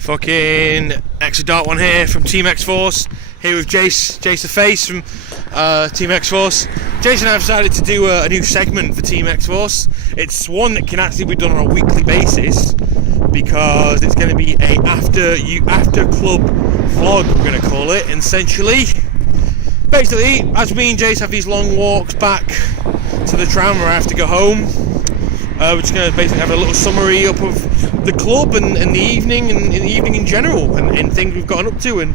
Fucking Xthedarkone here from Teamxforce. Here with jacetheface from Teamxforce. Jason and I have decided to do a new segment for Teamxforce. It's one that can actually be done on a weekly basis because it's going to be a Afterclub vlog, we're going to call it, essentially. Basically, as me and Jace have these long walks back to the tram where I have to go home, we're just going to basically have a little summary up of the club and the evening and the evening in general and things we've gotten up to and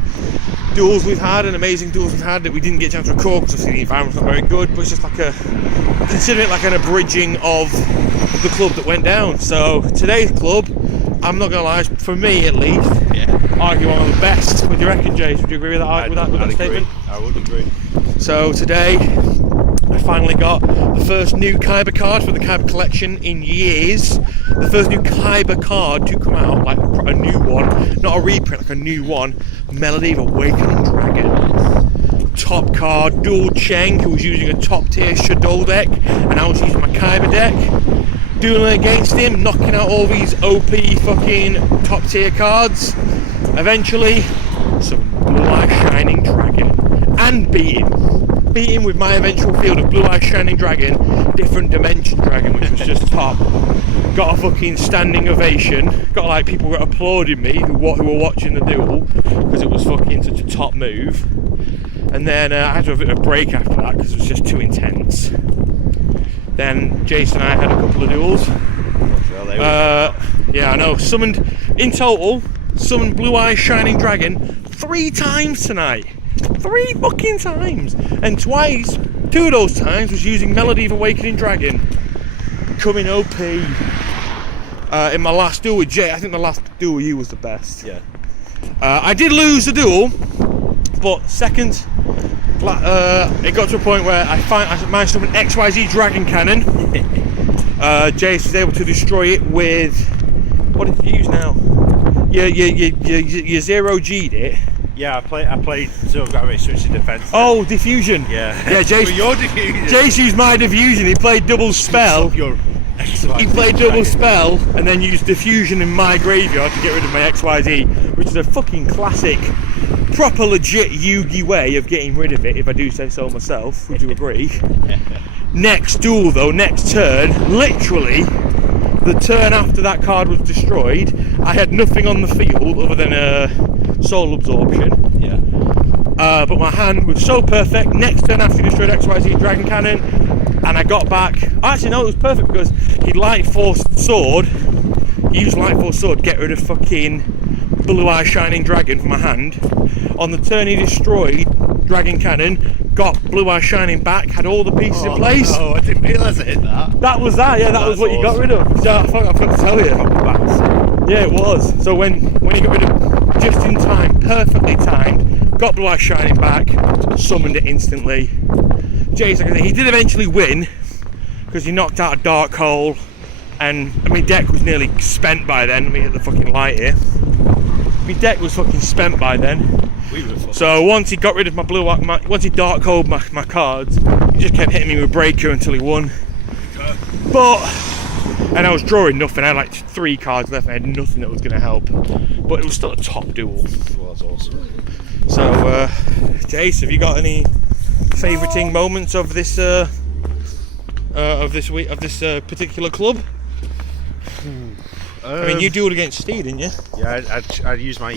duels we've had and amazing duels we've had that we didn't get a chance to record because obviously the environment's not very good, but it's just like consider it like an abridging of the club that went down. So today's club, I'm not going to lie, for me at least, argue one of the best. What do you reckon, Jace? Would you agree with that statement? I would agree. So today I finally got the first new Kyber card for the Kyber collection in years. The first new Kyber card to come out, like a new one, not a reprint, like a new one. Melody of Awakening Dragon. Top card, dual Cheng, who was using a top tier Shadow deck, and I was using my Kyber deck. Dueling against him, knocking out all these OP fucking top tier cards. Eventually, some Blue Eye Shining Dragon. And beat him with my eventual field of Blue Eye Shining Dragon, Different Dimension Dragon, which was just top. Got a fucking standing ovation. Got like people were applauding me who were watching the duel because it was fucking such a top move. And then I had to have a bit of a break after that because it was just too intense. Then Jason and I had a couple of duels. Yeah, I know. Summoned Blue Eye Shining Dragon 3 times tonight. 3 fucking times. And twice, 2 of those times was using Melody of Awakening Dragon. Coming OP. In my last duel with Jay, I think the last duel with you was the best. Yeah. I did lose the duel, but second, it got to a point where I managed to summon XYZ Dragon Cannon. Jace was able to destroy it with, what did you use now? You 0G'd it. Yeah, I played so got me switch to defense. Oh, diffusion. Yeah. Yeah, Jace. Your diffusion. Jace used my diffusion. He played double spell. He played double spell and then used diffusion in my graveyard to get rid of my XYZ, which is a fucking classic, proper legit Yugi way of getting rid of it, if I do say so myself. Would you agree? Next duel though, next turn, literally the turn after that card was destroyed, I had nothing on the field other than a soul absorption. Yeah. But my hand was so perfect. Next turn after he destroyed XYZ Dragon Cannon, and I got back. Actually, no, it was perfect because he Light Forced Sword. He used Light Force Sword to get rid of fucking Blue Eye Shining Dragon from my hand. On the turn he destroyed Dragon Cannon, got Blue Eye Shining back, had all the pieces in place. Oh, I didn't realise it hit that. That was that, yeah, that was what awesome. You got rid of. So I forgot to tell you. Yeah, it was. So when he got rid of, just in time, perfectly timed, got Blue Eye Shining back, summoned it instantly. Jace, like I said, he did eventually win because he knocked out a Dark Hole, and my deck was nearly spent by then. Let me hit the fucking light here. My deck was fucking spent by then. So once he got rid of my once he Dark Holed my cards, he just kept hitting me with Breaker until he won. And I was drawing nothing. I had like 3 cards left. I had nothing that was going to help. But it was still a top duel. It was awesome. So, Jace, have you got any favouriting moments of this particular club? I mean, you dueled against Steve, didn't you? Yeah, I used my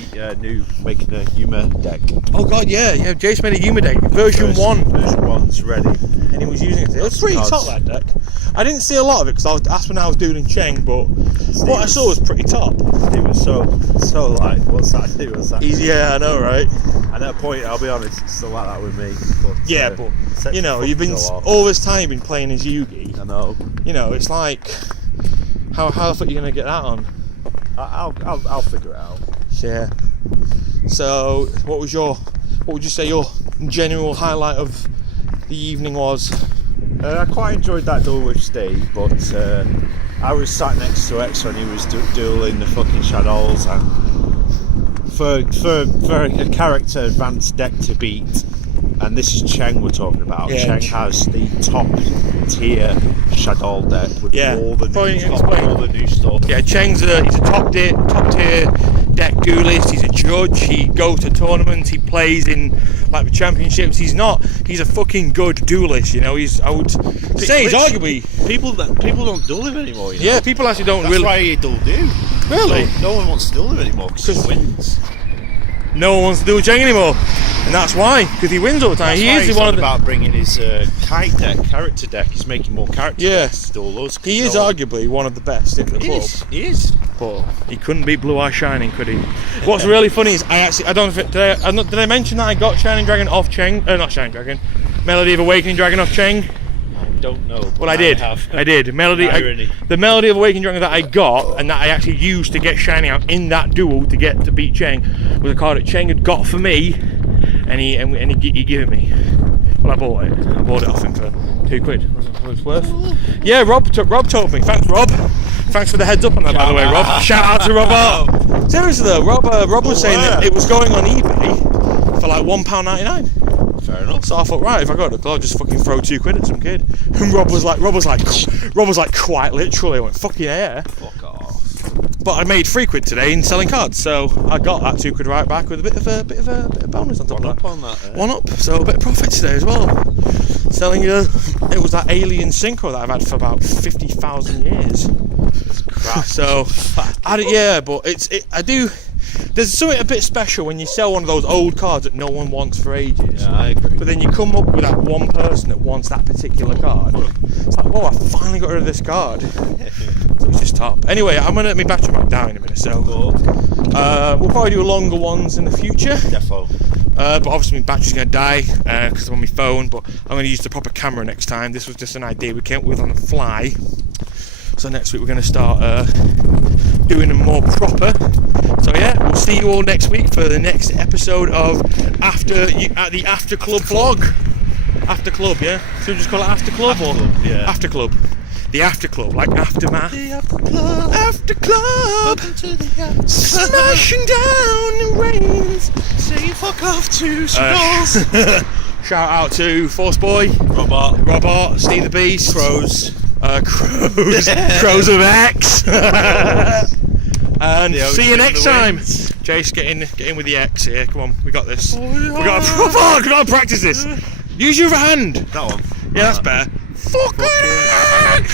making a Yuma deck. Oh god, yeah, Jace made a Yuma deck, version 1. Version 1's ready. And he was using it. It was pretty top, that deck. I didn't see a lot of it because that's when I was dueling Cheng, but what I saw was pretty top. It was so like, what's that do? Yeah, I know, right? At that point, I'll be honest, it's still like that with me. But, yeah, but you know, you've been all this time you've been playing as Yugi. I know. You know, it's like, how the fuck are you gonna get that on? I'll figure it out. Yeah. So, what would you say your general highlight of the evening was? I quite enjoyed that duel with Steve, but I was sat next to X when he was dueling the fucking Shadows, and for a character advanced deck to beat, and this is Cheng we're talking about. Yeah, Cheng has the top tier Shadow deck with all the new stuff. Yeah, Cheng's he's a top tier deck duelist. He's a judge. He goes to tournaments. He plays in like the championships. He's a fucking good duelist. You know, I would say he's arguably people don't duel him anymore. You know? Yeah, people actually don't That's really. why he don't do. Really? No one wants to duel him anymore because he wins. No one wants to do Cheng anymore, and that's why, because he wins all the time. That's He why is he's one on of the. about bringing his character deck. He's making more character decks to duel us. He is arguably one of the best in the club. He is. But he couldn't beat Blue Eye Shining, could he? What's really funny is I don't know if did I mention that I got Shining Dragon off Cheng? Not Shining Dragon. Melody of Awakening Dragon off Cheng. Don't know. Well, I did. The Melody of Awakening Dragon that I got and that I actually used to get Shining out in that duel to beat Cheng was a card that Cheng had got for me, and he gave it me. Well, I bought it. I bought it off him for £2. What it's worth. Yeah, Rob told me. Thanks, Rob. Thanks for the heads up on that, by the way, Rob. Shout out to Rob. Seriously though, Rob was saying that it was going on eBay for like £1.99. Fair enough. So I thought, right, if I got a club, I'll just fucking throw £2 at some kid. And Rob was like quite literally, I went, fucking yeah. Fuck off. But I made £3 today in selling cards, so I got that £2 right back with a bit of a bonus on top of that. On that. One up, so a bit of profit today as well. Selling it was that alien synchro that I've had for about 50,000 years. Crap. So I do. There's something a bit special when you sell one of those old cards that no one wants for ages. Yeah, I agree. But then you come up with that one person that wants that particular card. It's like, whoa, I finally got rid of this card. So it's just top. Anyway, I'm going to let my battery back down in a minute, so we'll probably do longer ones in the future. Defo. But obviously my battery's going to die because I'm on my phone, but I'm going to use the proper camera next time. This was just an idea we came up with on the fly. So next week we're going to start doing them more proper. So yeah, we'll see you all next week for the next episode of the Afterclub vlog. Afterclub, yeah? Should we just call it Afterclub Afterclub, yeah. Afterclub. The Afterclub, like aftermath. The Afterclub. Afterclub. Smashing down in rains. Saying fuck off to cigars. Shout out to Force Boy, Robot, Steve the Beast, Crows. Crows of X. And see you next time. Jace, get in with the X here. Come on, we got this. We got to practice this. Use your hand. That one. Yeah, that's better. Fuck it.